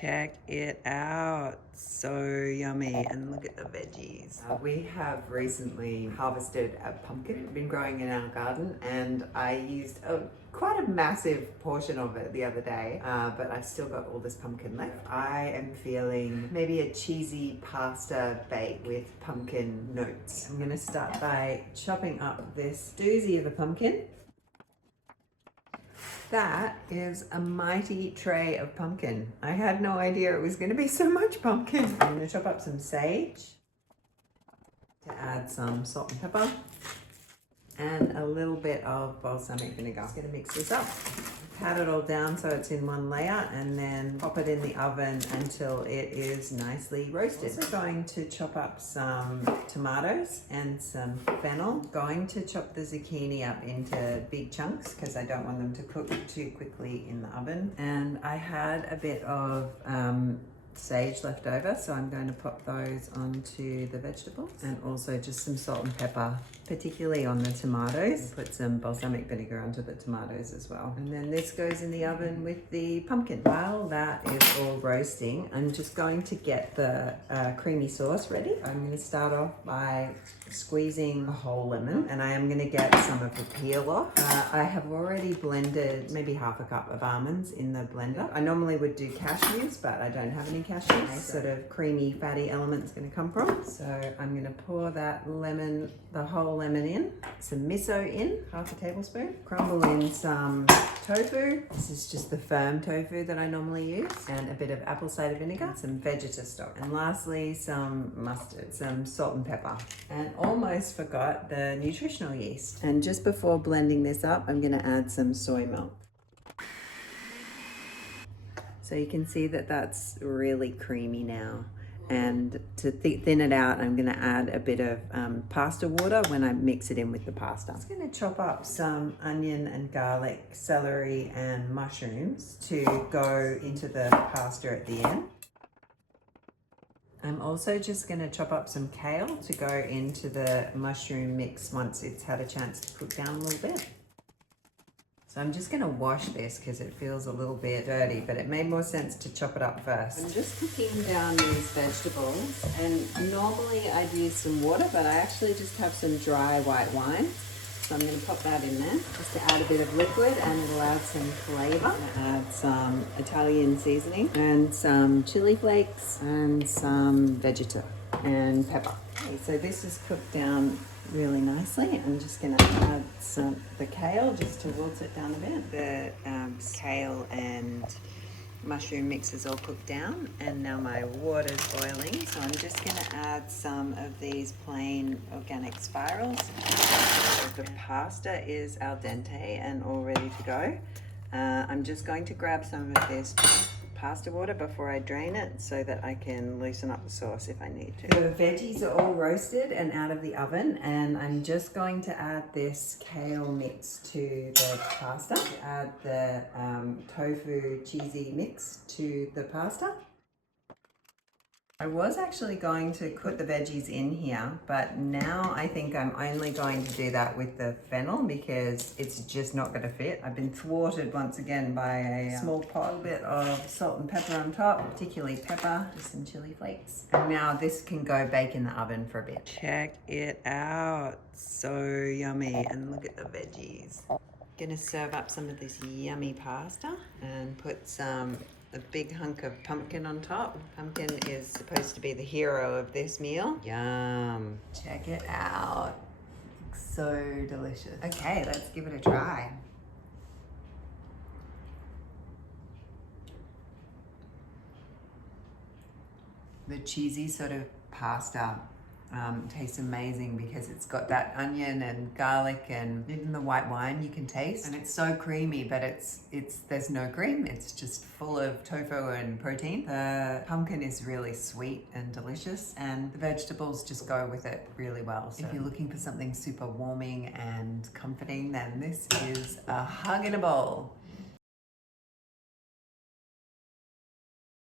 Check it out. So yummy. And look at the veggies. We have recently harvested a pumpkin, been growing in our garden, and I used quite a massive portion of it the other day, but I've still got all this pumpkin left. I am feeling maybe a cheesy pasta bake with pumpkin notes. I'm gonna start by chopping up this doozy of a pumpkin. That is a mighty tray of pumpkin. I had no idea it was going to be so much pumpkin. I'm going to chop up some sage to add some salt and pepper and a little bit of balsamic vinegar. Just going to mix this up. Pat it all down so it's in one layer and then pop it in the oven until it is nicely roasted. I'm also going to chop up some tomatoes and some fennel. I'm going to chop the zucchini up into big chunks because I don't want them to cook too quickly in the oven. And I had a bit of sage left over, so I'm going to pop those onto the vegetables, and also just some salt and pepper, particularly on the tomatoes. Put some balsamic vinegar onto the tomatoes as well. And then this goes in the oven with the pumpkin. While that is all roasting, I'm just going to get the creamy sauce ready. I'm going to start off by squeezing a whole lemon, and I am going to get some of the peel off. I have already blended maybe half a cup of almonds in the blender. I normally would do cashews, but I don't have any cashews. Nice sort of creamy fatty element's going to come from. So I'm going to pour that lemon, the whole lemon in, some miso in, half a tablespoon, crumble in some tofu. This is just the firm tofu that I normally use, and a bit of apple cider vinegar, some Vegeta stock, and lastly some mustard, some salt and pepper. And almost forgot the nutritional yeast. And just before blending this up, I'm going to add some soy milk. So you can see that that's really creamy now. And to thin it out, I'm going to add a bit of pasta water when I mix it in with the pasta. I'm just going to chop up some onion and garlic, celery and mushrooms to go into the pasta at the end. I'm also just going to chop up some kale to go into the mushroom mix once it's had a chance to cook down a little bit. So I'm just going to wash this because it feels a little bit dirty, but it made more sense to chop it up first. I'm just cooking down these vegetables, and normally I'd use some water, but I actually just have some dry white wine. So I'm going to pop that in there just to add a bit of liquid, and it'll add some flavor. I'm going to add some Italian seasoning and some chili flakes and some Vegeta and pepper. Okay, so this is cooked down really nicely. I'm just going to add the kale just to wilt it down a bit. The kale and mushroom mix is all cooked down, and now my water's boiling, so I'm just going to add some of these plain organic spirals. So the pasta is al dente and all ready to go. I'm just going to grab some of this pasta water before I drain it so that I can loosen up the sauce if I need to. The veggies are all roasted and out of the oven, and I'm just going to add this kale mix to the pasta. Add the tofu cheesy mix to the pasta. I was actually going to put the veggies in here, but now I think I'm only going to do that with the fennel because it's just not going to fit. I've been thwarted once again by a small pot. A bit of salt and pepper on top, particularly pepper, just some chili flakes. And now this can go bake in the oven for a bit. Check it out. So yummy. And look at the veggies. Gonna serve up some of this yummy pasta and put a big hunk of pumpkin on top. Pumpkin is supposed to be the hero of this meal. Yum. Check it out. So delicious. Okay, let's give it a try. The cheesy sort of pasta tastes amazing because it's got that onion and garlic and even the white wine you can taste, and it's so creamy, but there's no cream, it's just full of tofu and protein. The pumpkin is really sweet and delicious, and the vegetables just go with it really well. So if you're looking for something super warming and comforting, then this is a hug in a bowl.